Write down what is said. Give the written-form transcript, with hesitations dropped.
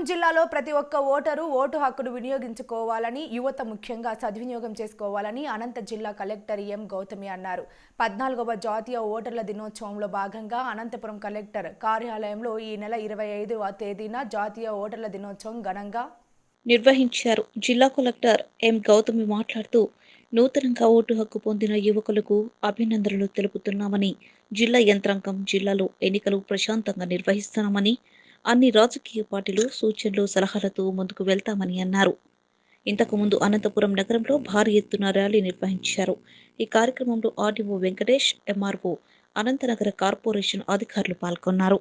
అనంతపురం జిల్లాలో ప్రతి ఒక్క ఓటరు ఓటు హక్కును వినియోగించుకోవాలని, యువత ముఖ్యంగా సద్వినియోగం చేసుకోవాలని అనంత జిల్లా కలెక్టర్ ఎం గౌతమి అన్నారు. 14వ జాతీయ ఓటర్ల దినోత్సవంలో భాగంగా అనంతపురం కలెక్టర్ కార్యాలయంలో ఈ నెల 25వ తేదీన జాతీయ ఓటర్ల దినోత్సవం ఘనంగా నిర్వహించారు. జిల్లా కలెక్టర్ ఎం గౌతమి మాట్లాడుతూ, నూతనంగా ఓటు హక్కు పొందిన యువకులకు అభినందనలు తెలుపుతున్నామని, జిల్లా యంత్రాంగం జిల్లాలో ఎన్నికలు ప్రశాంతంగా నిర్వహిస్తున్నామని, అన్ని రాజకీయ పార్టీలు సూచనలు, సలహాలతో ముందుకు వెళ్తామని అన్నారు. ఇంతకుముందు అనంతపురం నగరంలో భారీ ఎత్తున ర్యాలీ నిర్వహించారు. ఈ కార్యక్రమంలో ఆర్డీఓ వెంకటేష్, ఎంఆర్ఓ, అనంతనగర కార్పొరేషన్ అధికారులు పాల్గొన్నారు.